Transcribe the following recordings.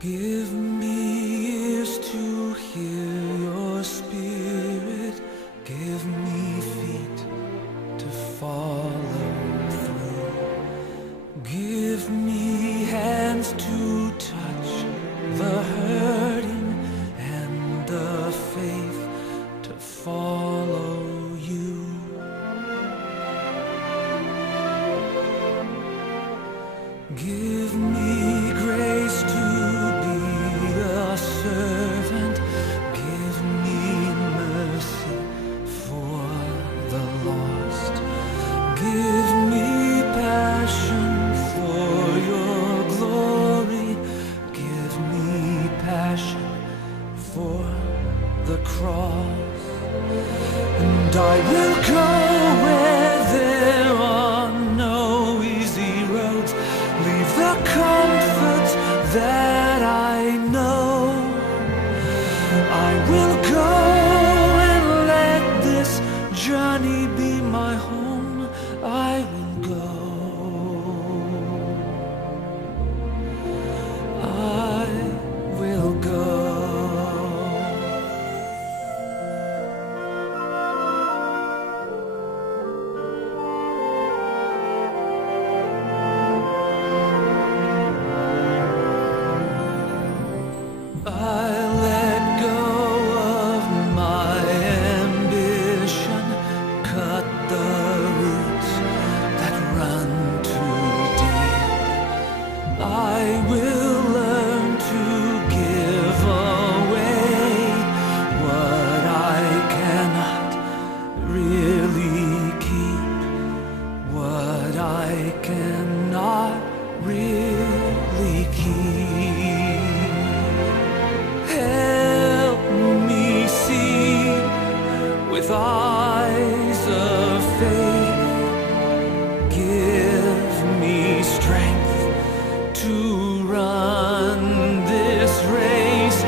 Give me ears to hear your spirit. Give me feet to follow through. Give me hands to touch the hurting and the faith to follow you. Give me grace to be a servant. Give me mercy for the lost. Give me passion for your glory. Give me passion for the cross. And I will go where there are no easy roads. Leave the comforts that I know. I will go and let this journey be my home. I will go. I will go. I let go of my ambition, cut the roots that run too deep. I will learn to give away what I cannot really keep, what I cannot really keep. Help me see with eyes of faith. Give me strength to run this race,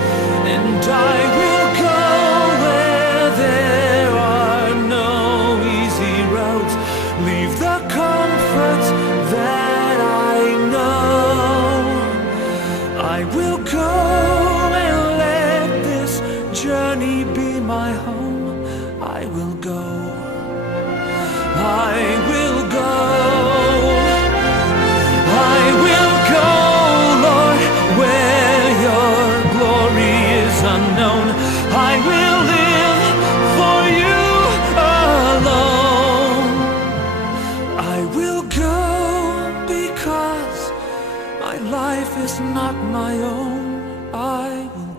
and I will go where there are no easy roads. Leave the comforts that I know. I will go journey be my home. I will go. I will go. I will go, Lord, where your glory is unknown. I will live for you alone. I will go because my life is not my own. I will